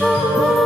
Oh.